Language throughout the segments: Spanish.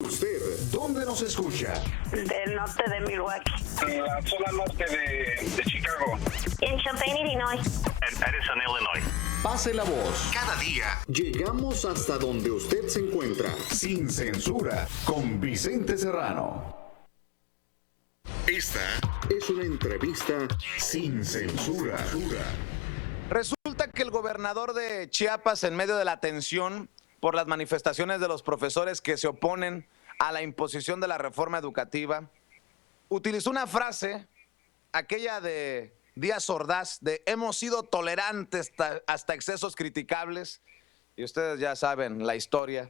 ¿Usted dónde nos escucha? Del norte de Milwaukee. En la zona norte de Chicago. En Champaign, Illinois. En Edison, Illinois. Pase la voz. Cada día llegamos hasta donde usted se encuentra. Sin censura. Con Vicente Serrano. Esta es una entrevista sin censura. Resulta que el gobernador de Chiapas, en medio de la tensión por las manifestaciones de los profesores que se oponen a la imposición de la reforma educativa, utilizó una frase, aquella de Díaz Ordaz, de hemos sido tolerantes hasta excesos criticables, y ustedes ya saben la historia.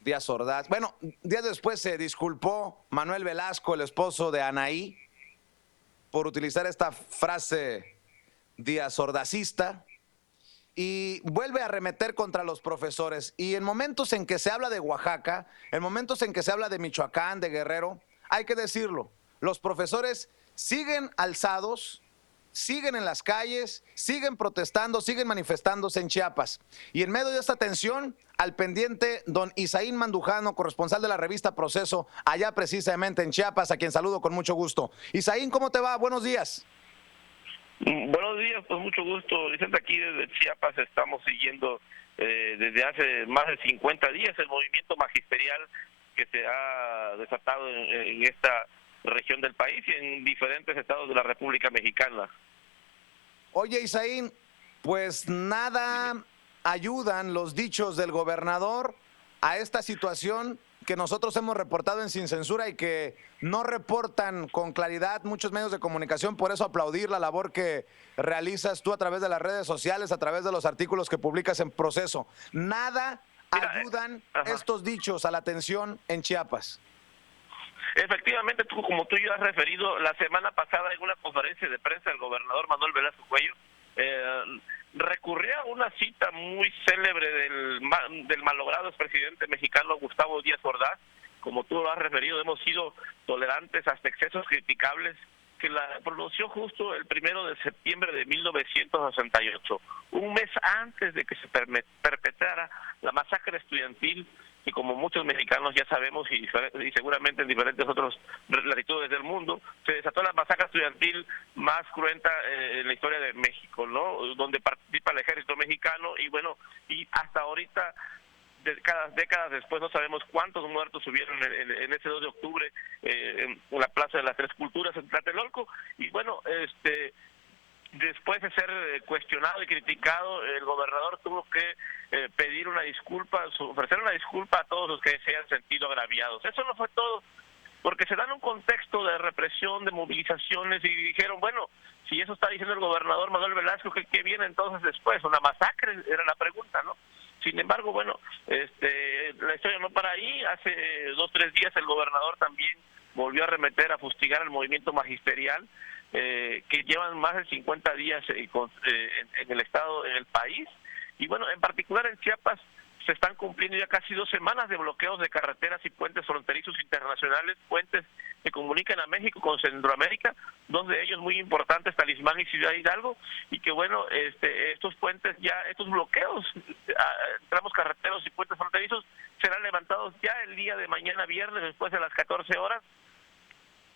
Díaz Ordaz, bueno, días después se disculpó Manuel Velasco, el esposo de Anaí, por utilizar esta frase Díaz Ordazista, y vuelve a arremeter contra los profesores. Y en momentos en que se habla de Oaxaca, en momentos en que se habla de Michoacán, de Guerrero, hay que decirlo, los profesores siguen alzados, siguen en las calles, siguen protestando, siguen manifestándose en Chiapas. Y en medio de esta tensión, al pendiente, don Isaín Mandujano, corresponsal de la revista Proceso, allá precisamente en Chiapas, a quien saludo con mucho gusto. Isaín, ¿cómo te va? Buenos días. Buenos días, pues mucho gusto, Vicente. Aquí desde Chiapas estamos siguiendo desde hace más de 50 días el movimiento magisterial que se ha desatado en esta región del país y en diferentes estados de la República Mexicana. Oye, Isaín, pues nada ayudan los dichos del gobernador a esta situación que nosotros hemos reportado en Sin Censura y que no reportan con claridad muchos medios de comunicación. Por eso aplaudir la labor que realizas tú a través de las redes sociales, a través de los artículos que publicas en Proceso. Nada ayudan estos dichos a la tensión en Chiapas. Efectivamente, como tú ya has referido, la semana pasada en una conferencia de prensa el gobernador Manuel Velasco Cuello recurrió a una cita muy célebre del malogrado expresidente mexicano Gustavo Díaz Ordaz. Como tú lo has referido, hemos sido tolerantes hasta excesos criticables, que la pronunció justo el 1 de septiembre de 1968, un mes antes de que se perpetrara la masacre estudiantil, y como muchos mexicanos ya sabemos y seguramente en diferentes otras latitudes del mundo, se desató la masacre estudiantil más cruenta en la historia de México, ¿no? Donde participa el ejército mexicano y bueno, y hasta ahorita, décadas después, no sabemos cuántos muertos hubieron en ese 2 de octubre en la Plaza de las Tres Culturas en Tlatelolco. Y bueno, después de ser cuestionado y criticado, el gobernador tuvo que pedir una disculpa, ofrecer una disculpa a todos los que se hayan sentido agraviados. Eso no fue todo, porque se dan un contexto de represión, de movilizaciones, y dijeron, bueno, si eso está diciendo el gobernador Manuel Velasco, ¿qué viene entonces después? Una masacre, era la pregunta, ¿no? Sin embargo, bueno, la historia no para ahí. Hace 2 o 3 días el gobernador también volvió a arremeter, a fustigar al movimiento magisterial, que llevan más de 50 días en el estado, en el país. Y bueno, en particular en Chiapas se están cumpliendo ya casi 2 semanas de bloqueos de carreteras y puentes fronterizos internacionales, puentes que comunican a México con Centroamérica, 2 de ellos muy importantes, Talismán y Ciudad Hidalgo, y que bueno, estos puentes ya, estos bloqueos, tramos carreteros y puentes fronterizos serán levantados ya el día de mañana viernes después de las 14 horas,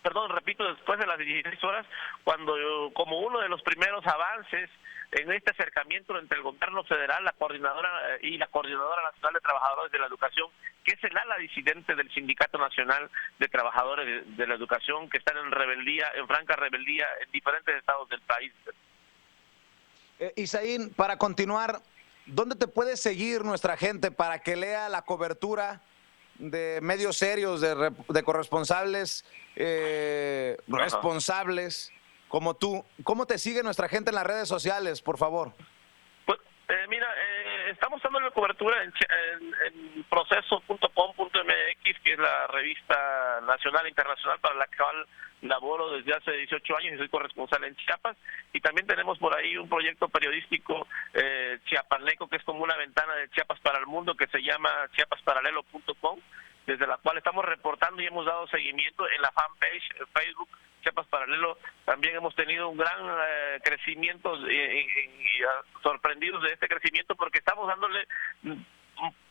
después de las 16 horas, cuando como uno de los primeros avances en este acercamiento entre el gobierno federal, la coordinadora nacional de trabajadores de la educación, que es el ala disidente del Sindicato Nacional de Trabajadores de la Educación, que están en franca rebeldía en diferentes estados del país. Isaín, para continuar, ¿dónde te puede seguir nuestra gente para que lea la cobertura de medios serios, de corresponsables responsables como tú? ¿Cómo te sigue nuestra gente en las redes sociales, por favor? Pues mira, estamos dando la cobertura en proceso.com.mx, que es la revista nacional e internacional para la cual laboro desde hace 18 años y soy corresponsal en Chiapas, y también tenemos por ahí un proyecto periodístico chiapaneco, que es como una ventana de Chiapas para el mundo, que se llama chiapasparalelo.com, desde la cual estamos reportando y hemos dado seguimiento en la fanpage en Facebook Chiapas Paralelo. También hemos tenido un gran crecimiento y sorprendidos de este crecimiento, porque estamos dándole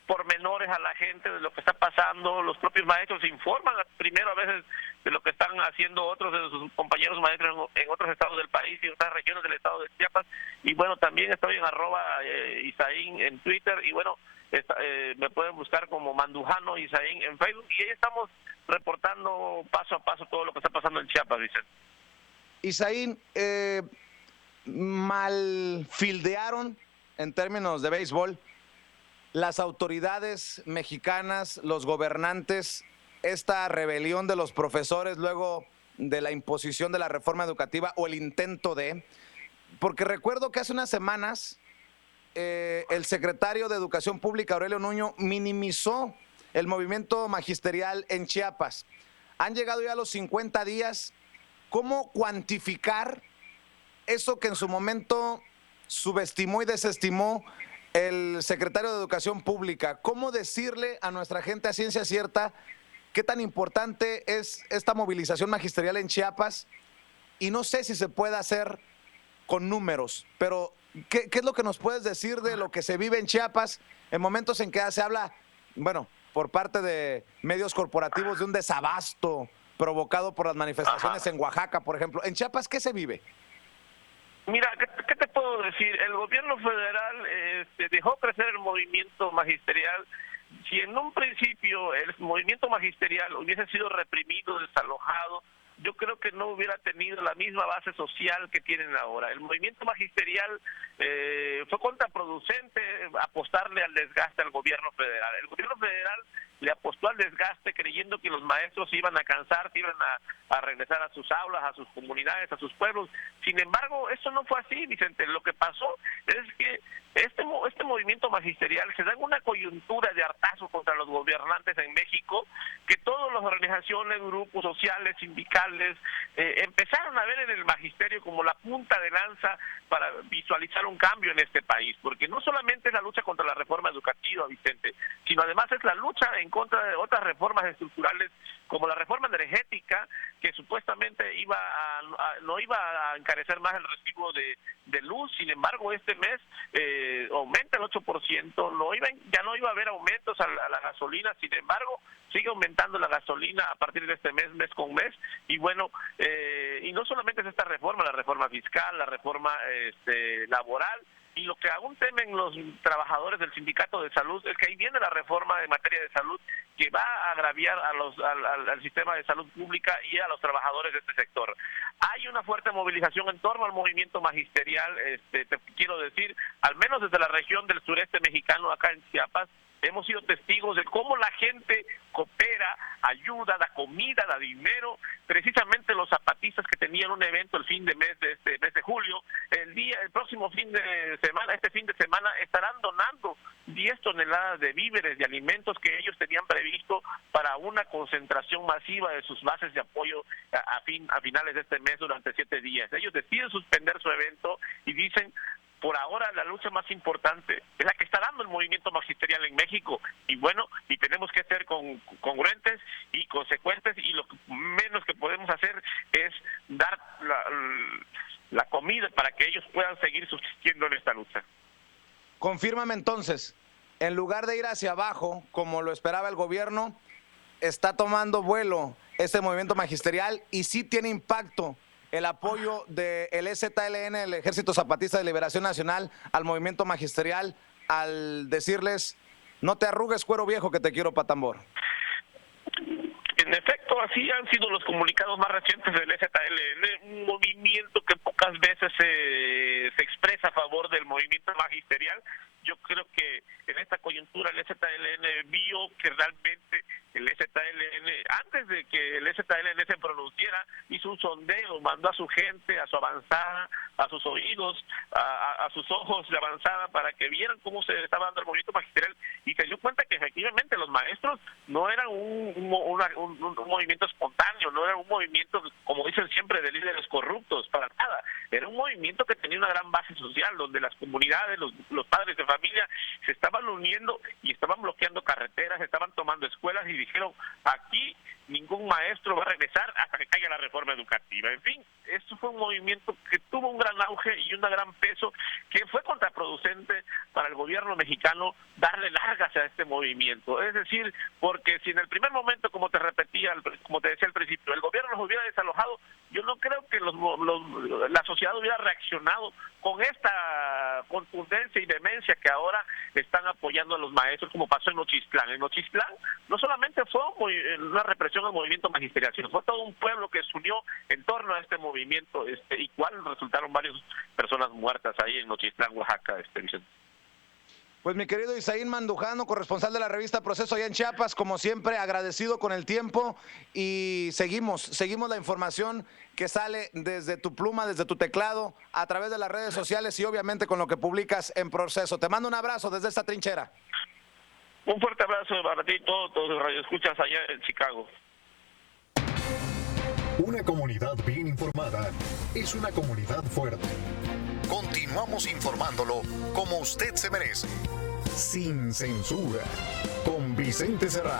pormenores a la gente de lo que está pasando. Los propios maestros informan primero a veces de lo que están haciendo otros de sus compañeros maestros en otros estados del país y en otras regiones del estado de Chiapas. Y bueno, también estoy en @Isaín en Twitter, y bueno, me pueden buscar como Mandujano Isaín en Facebook, y ahí estamos reportando paso a paso todo lo que está pasando en Chiapas, Vicente. Isaín, malfildearon en términos de béisbol las autoridades mexicanas, los gobernantes, esta rebelión de los profesores luego de la imposición de la reforma educativa, o el intento de, porque recuerdo que hace unas semanas el secretario de Educación Pública, Aurelio Nuño, minimizó el movimiento magisterial en Chiapas. Han llegado ya los 50 días. ¿Cómo cuantificar eso que en su momento subestimó y desestimó el secretario de Educación Pública? ¿Cómo decirle a nuestra gente a ciencia cierta qué tan importante es esta movilización magisterial en Chiapas? Y no sé si se puede hacer con números, pero ¿qué es lo que nos puedes decir de lo que se vive en Chiapas en momentos en que se habla, bueno, por parte de medios corporativos, de un desabasto provocado por las manifestaciones en Oaxaca, por ejemplo? En Chiapas, ¿qué se vive? Mira, ¿qué te puedo decir? El gobierno federal dejó crecer el movimiento magisterial. Si en un principio el movimiento magisterial hubiese sido reprimido, desalojado, yo creo que no hubiera tenido la misma base social que tienen ahora. El movimiento magisterial fue contraproducente apostarle al desgaste al gobierno federal. El gobierno federal le apostó al desgaste creyendo que los maestros iban a cansar, iban a regresar a sus aulas, a sus comunidades, a sus pueblos. Sin embargo, eso no fue así, Vicente. Lo que pasó es que este movimiento magisterial se da en una coyuntura de hartazgo contra los gobernantes en México, que todas las organizaciones, grupos sociales, sindicales, empezaron a ver en el magisterio como la punta de lanza para visualizar un cambio en este país, porque no solamente es la lucha contra la reforma educativa, Vicente, sino además es la lucha en contra de otras reformas estructurales, como la reforma energética, que supuestamente no iba a encarecer más el recibo de luz. Sin embargo, este mes aumenta el 8%, ya no iba a haber aumentos a la gasolina. Sin embargo, sigue aumentando la gasolina a partir de este mes con mes. Y bueno, y no solamente es esta reforma, la reforma fiscal, la reforma laboral, y lo que aún temen los trabajadores del sindicato de salud es que ahí viene la reforma en materia de salud, que va a agraviar al sistema de salud pública y a los trabajadores de este sector. Hay una fuerte movilización en torno al movimiento magisterial, te quiero decir, al menos desde la región del sureste mexicano, acá en Chiapas, hemos sido testigos de cómo la gente coopera, ayuda, da comida, da dinero. Precisamente los zapatistas que tenían un evento el fin de mes de este mes de julio, el próximo fin de semana estarán donando 10 toneladas de víveres, de alimentos que ellos tenían previsto para una concentración masiva de sus bases de apoyo a finales de este mes durante 7 días. Ellos deciden suspender su evento y dicen: por ahora la lucha más importante es la que está dando el movimiento magisterial en México, y bueno, y tenemos que ser congruentes y consecuentes, y lo menos que podemos hacer es dar la comida para que ellos puedan seguir subsistiendo en esta lucha. Confírmame entonces, en lugar de ir hacia abajo, como lo esperaba el gobierno, está tomando vuelo este movimiento magisterial, y sí tiene impacto el apoyo del EZLN, el Ejército Zapatista de Liberación Nacional, al movimiento magisterial, al decirles: no te arrugues, cuero viejo, que te quiero pa' tambor. En efecto, así han sido los comunicados más recientes del EZLN, un movimiento que pocas veces se expresa a favor del movimiento magisterial. Yo creo que en esta coyuntura el EZLN vio que realmente el EZLN, antes de que el EZLN se pronunciara, hizo un sondeo, mandó a su gente, a su avanzada, a sus oídos, a sus ojos de avanzada, para que vieran cómo se estaba dando el movimiento magisterial, y se dio cuenta que efectivamente los maestros no eran un un movimiento espontáneo, no era un movimiento, como dicen siempre, de líderes corruptos, para nada. Era un movimiento que tenía una gran base social, donde las comunidades, los padres de familia se estaban uniendo y estaban bloqueando carreteras, estaban tomando escuelas y dijeron, aquí ningún maestro va a regresar hasta que caiga la reforma educativa. En fin, esto fue un movimiento que tuvo un gran auge y un gran peso, que fue contraproducente para el gobierno mexicano darle largas a este movimiento. Es decir, porque si en el primer momento, como te repetía, como te decía al principio, el gobierno los hubiera desalojado, yo no creo que la sociedad hubiera reaccionado con esta contundencia y demencia que ahora están apoyando a los maestros, como pasó en Nochistlán. En Nochistlán no solamente fue una represión al movimiento magisterial, sino fue todo un pueblo que se unió en torno a este movimiento, y cual resultaron varias personas muertas ahí en Nochistlán, Oaxaca, Vicente. Pues mi querido Isaín Mandujano, corresponsal de la revista Proceso allá en Chiapas, como siempre, agradecido con el tiempo, y seguimos la información que sale desde tu pluma, desde tu teclado, a través de las redes sociales y obviamente con lo que publicas en Proceso. Te mando un abrazo desde esta trinchera. Un fuerte abrazo para ti y todos los radioescuchas allá en Chicago. Una comunidad bien informada es una comunidad fuerte. Continuamos informándolo como usted se merece. Sin censura. Con Vicente Serrano.